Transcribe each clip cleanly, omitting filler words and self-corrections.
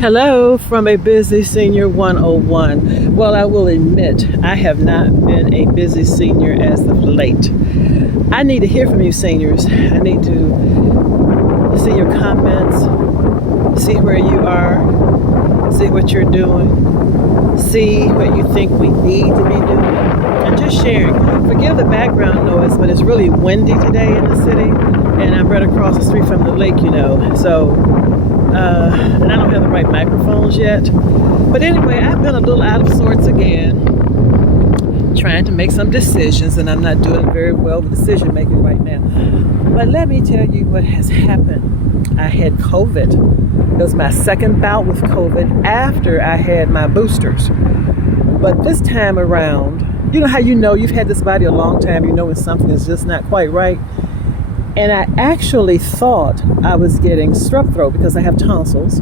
Hello from a busy senior 101. Well, I will admit I have not been a busy senior as of late. I need to hear from you, seniors. I need to see your comments, see where you are, see what you're doing, see what you think we need to be doing, and just sharing. Forgive the background noise, but it's really windy today in the city, and I'm right across the street from the lake. And I don't have the right microphones yet. But anyway, I've been a little out of sorts again, trying to make some decisions, and I'm not doing very well with decision making right now. But let me tell you what has happened. I had COVID. It was my second bout with COVID after I had my boosters. But this time around, you know how you've had this body a long time, you know when something is just not quite right. And I actually thought I was getting strep throat because I have tonsils.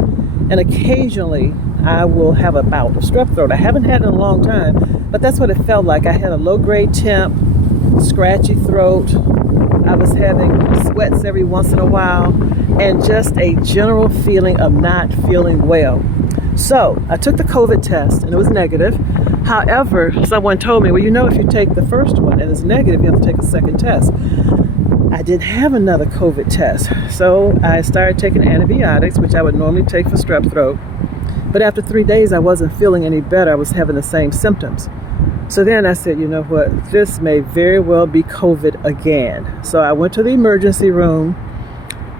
And occasionally I will have a bout of strep throat. I haven't had it in a long time, but that's what it felt like. I had a low grade temp, scratchy throat. I was having sweats every once in a while and just a general feeling of not feeling well. So I took the COVID test and it was negative. However, someone told me, if you take the first one and it's negative, you have to take a second test. I didn't have another COVID test, so I started taking antibiotics, which I would normally take for strep throat. But after 3 days, I wasn't feeling any better. I was having the same symptoms. So then I said, you know what, this may very well be COVID again. So I went to the emergency room,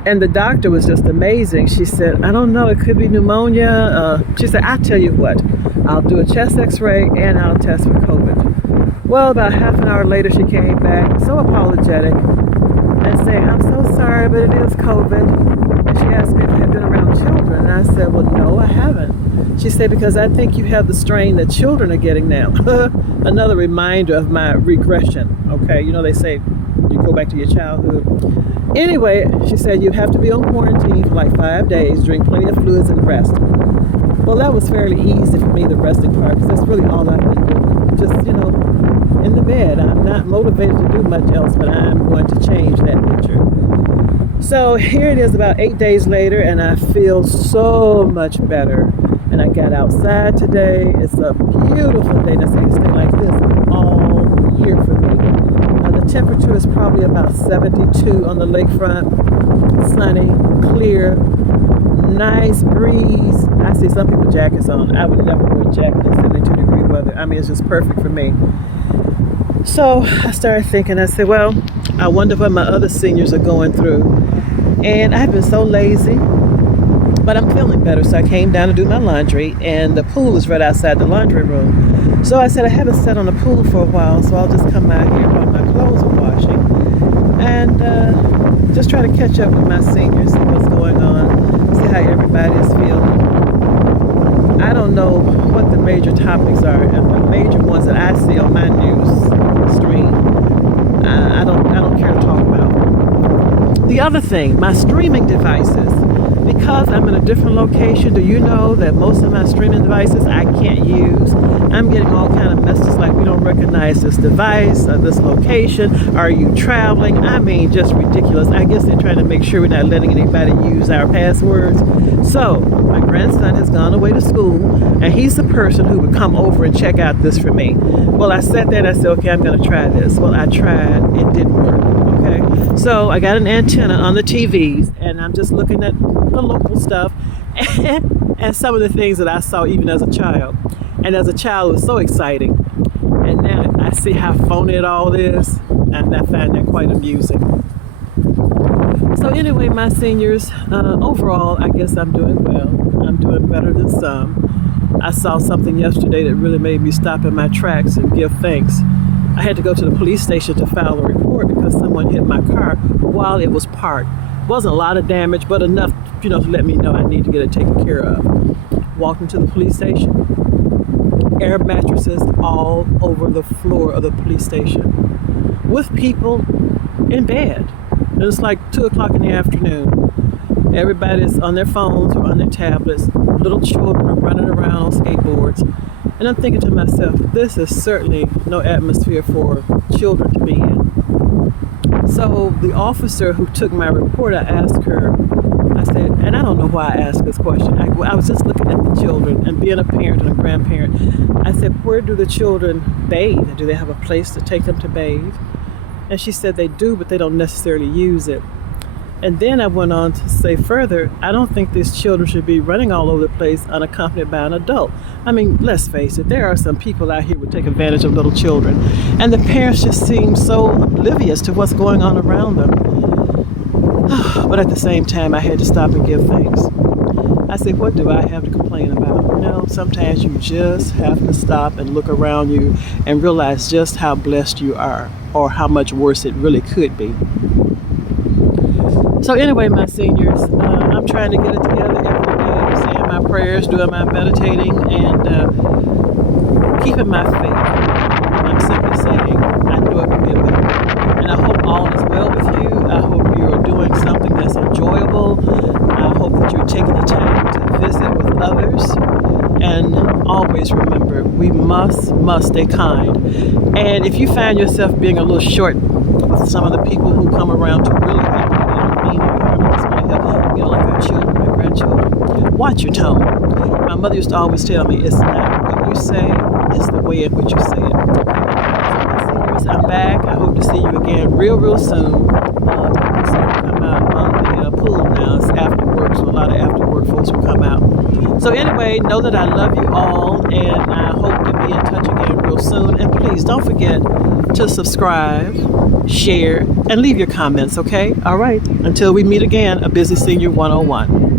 and the doctor was just amazing. She said, I don't know, it could be pneumonia. She said, I'll tell you what, I'll do a chest x-ray and I'll test for COVID. Well, about half an hour later, she came back, so apologetic, and saying, I'm so sorry, but it is COVID. And she asked me if I had been around children. And I said, well, no, I haven't. She said, because I think you have the strain that children are getting now. Another reminder of my regression. Okay, they say you go back to your childhood. Anyway, she said, you have to be on quarantine for like 5 days, drink plenty of fluids and rest. Well, that was fairly easy for me, the resting part, because that's really all I've been doing. Just, in the bed. I'm not motivated to do much else, but I'm going to change that picture. So here it is about 8 days later, and I feel so much better. And I got outside today. It's a beautiful day. That's going to stay like this all year for me. The temperature is probably about 72 on the lakefront. Sunny, clear, nice breeze. I see some people with jackets on. I would never wear a jacket in 72-degree weather. I mean, it's just perfect for me. So I started thinking, I said, well, I wonder what my other seniors are going through. And I've been so lazy, but I'm feeling better. So I came down to do my laundry, and the pool is right outside the laundry room. So I said, I haven't sat on the pool for a while, so I'll just come out here while my clothes are washing and just try to catch up with my seniors, see what's going on, see how everybody is feeling. I don't know what the major topics are, and the major ones that I see on my news stream, I don't care to talk about. The other thing, my streaming devices, because I'm in a different location, do you know that most of my streaming devices I can't use? I'm getting all kind of messages like, we don't recognize this device or this location. Are you traveling? I mean, just ridiculous. I guess they're trying to make sure we're not letting anybody use our passwords. So my grandson has gone away to school, and he's the person who would come over and check out this for me. Well, I sat there and I said, okay, I'm going to try this. Well, I tried. It didn't work. Okay. So I got an antenna on the TVs, and I'm just looking at the local stuff and some of the things that I saw even as a child. And as a child, it was so exciting. And now I see how phony it all is, and I find that quite amusing. So anyway, my seniors, overall, I guess I'm doing well. I'm doing better than some. I saw something yesterday that really made me stop in my tracks and give thanks. I had to go to the police station to file a report because someone hit my car while it was parked. Wasn't a lot of damage, but enough, to let me know I need to get it taken care of. Walked into the police station. Air mattresses all over the floor of the police station with people in bed. And it's like 2 o'clock in the afternoon. Everybody's on their phones or on their tablets. Little children are running around on skateboards. And I'm thinking to myself, this is certainly no atmosphere for children to be in. So the officer who took my report, I asked her, I said, and I don't know why I asked this question. I was just looking at the children and being a parent and a grandparent. I said, where do the children bathe? Do they have a place to take them to bathe? And she said they do, but they don't necessarily use it. And then I went on to say further, I don't think these children should be running all over the place unaccompanied by an adult. I mean, let's face it, there are some people out here who take advantage of little children. And the parents just seem so oblivious to what's going on around them. But at the same time, I had to stop and give thanks. I said, what do I have to complain about? You know, sometimes you just have to stop and look around you and realize just how blessed you are, or how much worse it really could be. So anyway, my seniors, I'm trying to get it together every day, saying my prayers, doing my meditating, and keeping my faith. I'm simply saying, I know it will get better. And I hope all is well with you. I hope you are doing something that's enjoyable. I hope that you're taking the time to visit with others. And always remember, we must stay kind. And if you find yourself being a little short with some of the people who come around to really help you, like our children, our grandchildren, watch your tone. My mother used to always tell me, it's not what you say, it's the way in which you say it. So, I'm back. I hope to see you again real soon. Come out on the pool now. It's after work, so a lot of after work folks will come out. So anyway, know that I love you all, and I hope to be in touch again real soon. And please don't forget to subscribe, share, and leave your comments, okay? All right. Until we meet again, a Busy Senior 101.